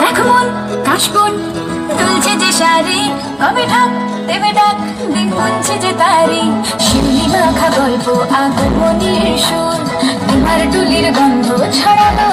দেখ মন কাশবন দুলছে যে শাড়ি, কবে ঢাক দেবে ডাক, দিন গুনছে যে তারি। শিউলি মাখা গল্প আগমনীর সুর, তোমার টুলির গন্ধ ছড়ালো।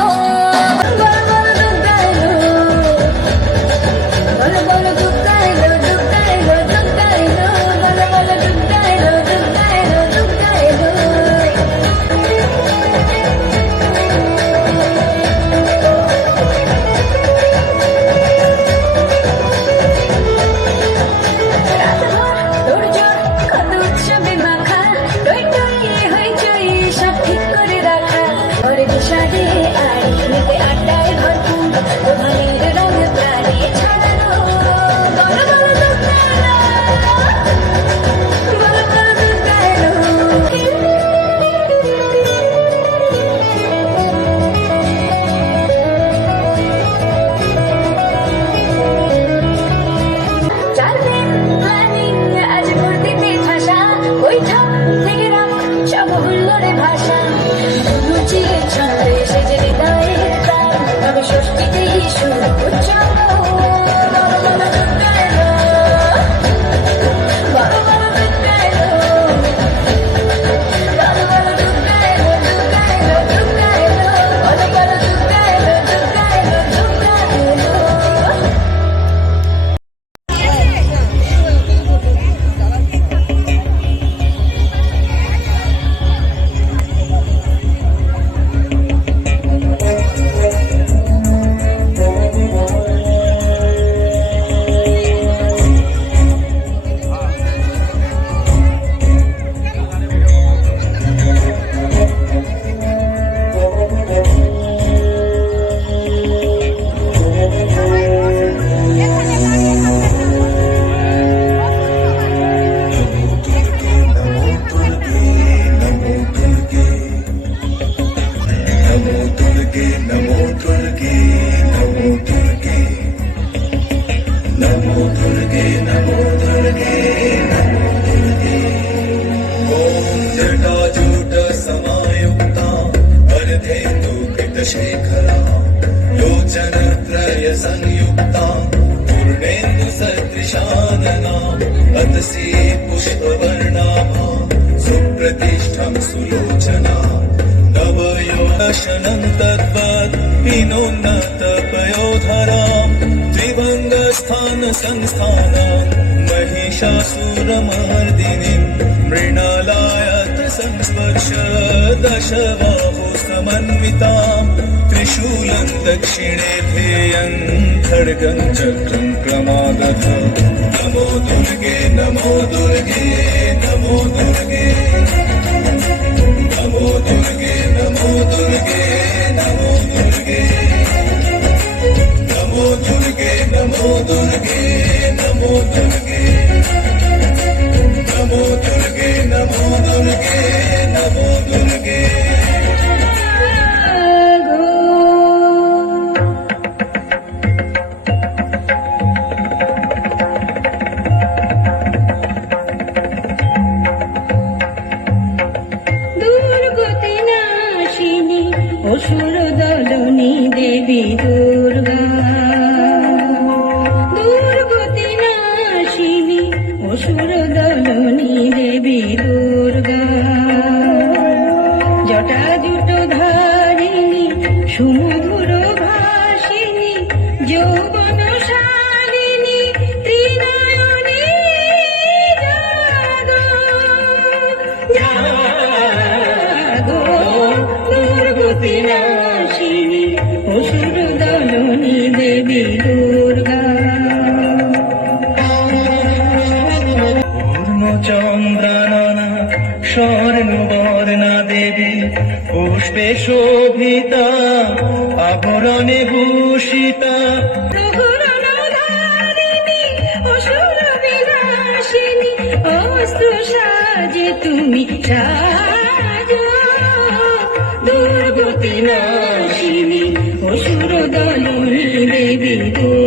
शेखरा लोचनत्रय संयुक्ता पूर्णेन्दु सदृशानना अतसी पुष्पवर्णाभा सुप्रतिष्ठं सुलोचना नवयोदशनं तद्वत् विनोन्नतपयोधरां त्रिभङ्गस्थान संस्थानं महिषासुरमर्दिनीं मृणालायत संस्पर्श दशबाहु समन्वितां त्रिशूलं दक्षिणे ध्येयं खड्गं चक्रं क्रमागत नमो दुर्गे नमो दुर्गे नमो दुर्गे नमो दुर्गे नमो दुर्गे नमो दुर्गे नमो दुर्गे नमो दुर्गे नमो दुर्गे नमो दुर्गे नमो दुर्गे नमो दुर्गे অসুর দলনী দেবী দুর্গা, দুর্গতি নাশিনী অসুর দলনী দেবী দুর্গা, জটাজুট ধারিণী সুমধুর ভাসিনী যৌবন শালিনী ত্রিনয়নী জাগো জাগো দুর্গতি নাশিনী অসুর দলনী দেবী দুর্গা। পূর্ণচন্দ্রাননা স্বর্ণবর্ণা দেবী পুষ্পে শোভিতা আভরণে ভূষিতা অসুর বিনাশিনী অস্ত্র সাজে তুমি সাজো দুর্গতি নাশিনী অসুর দলনী দেবী দুর্গা।